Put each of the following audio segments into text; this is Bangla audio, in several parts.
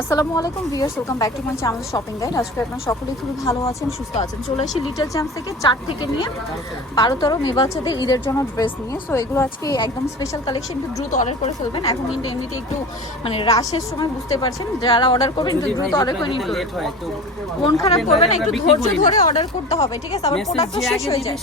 আসসালামু আলাইকুম viewers, welcome back to my channel shopping guide. আজকে আপনারা সকলেই খুবই ভালো আছেন, সুস্থ আছেন। চলে আসি লিটল চ্যাম্পস থেকে 4 থেকে নিয়ে 12 মেয়ে বাচ্চাদের ঈদের জন্য ড্রেস নিয়ে। সো এগুলো আজকে একদম স্পেশাল কালেকশন, একটু দ্রুত অর্ডার করে ফেলবেন। এখন কিন্তু এমনিতে একটু মানে রাশের সময় বুঝতে পারছেন, যারা অর্ডার করবেন একটু দ্রুত অর্ডার করে নিন। মন খারাপ করবেন, একটু ধৈর্য ধরে অর্ডার করতে হবে, ঠিক আছে? আবার প্রোডাক্টটা শেষ হয়ে যায়।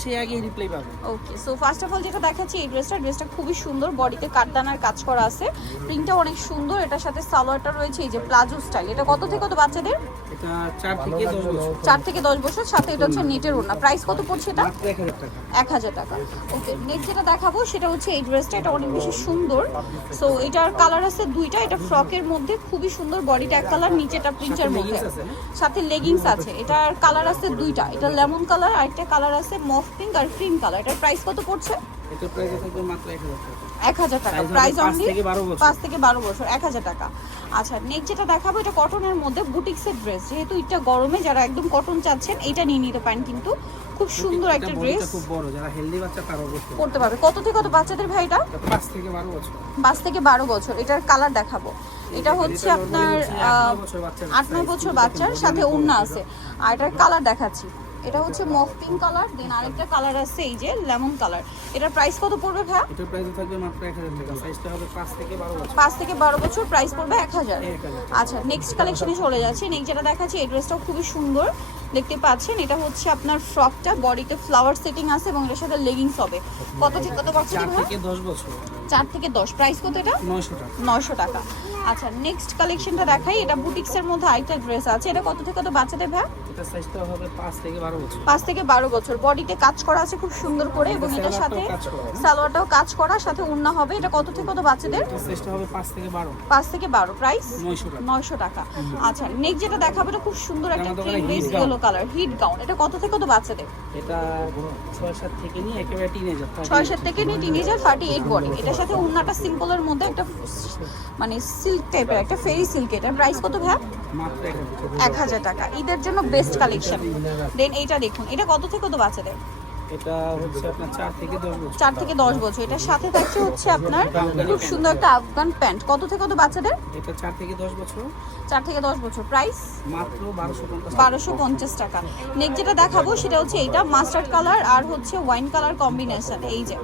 ওকে, সো ফার্স্ট অফ অল যেটা দেখাচ্ছি এই ড্রেসটা খুবই সুন্দর, বডিতে কাটদানার কাজ করা আছে, প্রিন্টটা অনেক সুন্দর। এটার সাথে সালোয়ারটা রয়েছে এই যে প্লাজো স্টাইল। এটা কত থেকে কত বাচ্চাদের? এটা 4 থেকে 10 বছর। 4 থেকে 10 বছর, সাথে এটা হচ্ছে নেটের ওড়না। প্রাইস কত পড়ছে এটা? 1000 টাকা। ওকে, নেক্সট যেটা দেখাবো সেটা হচ্ছে এই ড্রেসটা। এটা অনেক বেশি সুন্দর। সো এটার কালার আছে দুইটা। এটা ফ্রকের মধ্যে খুবই সুন্দর, বডিটা এক কালার, নিচেটা প্রিন্টের মধ্যে, সাথে লেগিংস আছে। এটার কালার আছে দুইটা, এটা লেমন কালার আর একটা কালার আছে মফ পিঙ্ক আর ক্রিম কালার। এটার প্রাইস কত পড়ছে? এটা প্রাইস থাকবে মাত্র 1000 টাকা। 1000 টাকা। প্রাইস অনলি 5 থেকে 12 বছর, 1000 টাকা। আচ্ছা, নেক্সট যেটা দেখাবো এটা কটনের মধ্যে বুটিক্সের ড্রেস। যেহেতু এটা গরমে যারা একদম কটন চাচ্ছেন এটা নিয়ে নিতে পারেন, কিন্তু খুব সুন্দর একটা ড্রেস, খুব বড়, যারা হেলদি বাচ্চা তারা পড়তে পারবে। কত থেকে কত বাচ্চাদের ভাই এটা? 5 থেকে 12 বছর। 5 থেকে 12 বছর। এটার কালার দেখাবো। এটা হচ্ছে আপনার 8-9 বছর বাচ্চার, সাথে ওড়না আছে। আর এটার কালার দেখাচ্ছি, এটা হচ্ছে মফ পিঙ্ক কালার, দেন আরেকটা কালার আছে এই যে লেমন কালার। এটার প্রাইস কত পড়বে ভাই? এটার প্রাইস থাকবে মাত্র 1000 টাকা। সাইজটা হবে 5 থেকে 12 বছর। 5 থেকে 12 বছর, প্রাইস পড়বে 1000। আচ্ছা, নেক্সট কালেকশনে চলে যাচ্ছি। নেক্সট যেটা দেখাচ্ছি এই ড্রেসটাও খুবই সুন্দর, দেখতে পাচ্ছেন। এটা হচ্ছে আপনার ফ্রকটা, বডিতে ফ্লাওয়ার সেটিং আছে এবং এর সাথে লেগিংস হবে। কত থেকে কত বাচ্চাদের ভাই? 4 থেকে 10 বছর। 4 থেকে 10। প্রাইস কত এটা? 900 টাকা। 900 টাকা। আচ্ছা, নেক্সট কালেকশনটা দেখাই। এটা বুটিক্সের মধ্যে আরেকটা ড্রেস আছে। এটা কত থেকে কত বাচ্চাদের ভাই? এটা সাইজটা হবে 5 থেকে 12 বছর। 5 থেকে 12 বছর। বডিতে কাজ করা আছে খুব সুন্দর করে, এবং এটার সাথে সালোয়ারটাও কাজ করা, সাথে ওড়না হবে। এটা কত থেকে কত বাচ্চাদের? এটা সাইজটা হবে 5 থেকে 12। 5 থেকে 12। প্রাইস 900 টাকা। আচ্ছা, নেক্সট যেটা দেখাবো এটা খুব সুন্দর একটা ক্রিম বেস ইয়েলো কালার হিট গাউন। এটা কত থেকে কত বাচ্চাদের? এটা 6-7 থেকে নিয়ে একেবারে টিনেজার। 6-7 থেকে নিয়ে টিনেজার, 38 বডি। এটার সাথে ওড়নাটা সিম্পলের মধ্যে একটা মানে সিল্ক টাইপের, একটা ফেরি সিল্ক। এটার প্রাইস কত ভাই? মাত্র 1000 টাকা। ঈদের জন্য বেস্ট কালেকশন। দেন এইটা দেখুন, এটা কত থেকে কত বাচ্চাদের? এটা হচ্ছে আপনার 4 থেকে 10 বছর। 4 থেকে 10 বছর। এটার সাথে থাকছে হচ্ছে আপনার খুব সুন্দর একটা আফগান প্যান্ট। কত থেকে কত বাচ্চাদের? এটা 4 থেকে 10 বছর। 4 থেকে 10 বছর। প্রাইস মাত্র 1250 টাকা। নেক্সট যেটা দেখাবো সেটা হচ্ছে এইটা মাস্টার্ড কালার আর হচ্ছে ওয়াইন কালার কম্বিনেশন। এই যে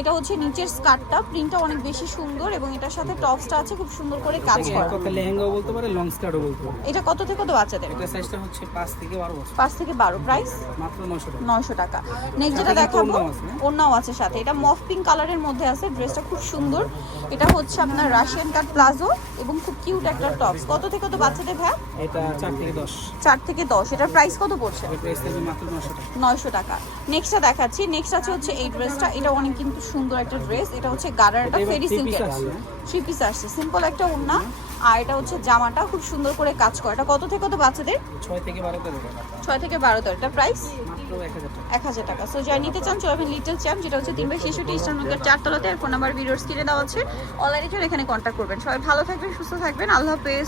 এটা হচ্ছে নিচের স্কার্টটা, প্রিন্টটা অনেক বেশি সুন্দর, এবং এটার সাথে টপসটা আছে খুব সুন্দর করে কাজ করা। এটা লেহেঙ্গাও বলতে পারে, লং স্কার্টও বলতে পারে। এটা কত থেকে কত বাচ্চাদের? এটা সাইজটা হচ্ছে 5 থেকে 12 বছর। 5 থেকে 12। প্রাইস মাত্র 900 টাকা। নেক্সট যেটা দেখাবো ওড়নাও আছে সাথে। এটা মফ পিঙ্ক কালারের মধ্যে আছে, ড্রেসটা খুব সুন্দর। এটা হচ্ছে আপনার রাশিয়ান কাট প্লাজো এবং খুব কিউট একটা টপস। কত থেকে কত বাচ্চাদের ভাই? এটা 4 থেকে 10। 4 থেকে 10। এটার প্রাইস কত পড়ছে? এর প্রাইস থাকবে মাত্র 900 টাকা। 900 টাকা। নেক্সটটা দেখাচ্ছি। নেক্সট আছে হচ্ছে এই ড্রেসটা। এটা অনেক কিন্তু সুন্দর একটা ড্রেস। এটা হচ্ছে গারারাটা ফেরি সিল্কের 3 পিস আসছে, সিম্পল একটা ওড়না। আর এটা হচ্ছে জামাটা খুব সুন্দর করে কাজ করা। এটা কত থেকে কত বাচ্চাদের? 6 থেকে 12 টাকা। 6 থেকে 12 এটা প্রাইস মাত্র 1000 টাকা। 1000 টাকা। সো যারা নিতে চান চলে আসবেন লিটল চ্যাম্প, যেটা হচ্ছে 3/66 ইস্টার্ন মার্কেট 4 তলাতে। আর ফোন নাম্বার ভিডিওর স্ক্রিনে দেওয়া আছে, অনলাইনে চলে এখানে কন্ট্যাক্ট করবেন। সবাই ভালো থাকবেন, সুস্থ থাকবেন। আল্লাহ হাফেজ।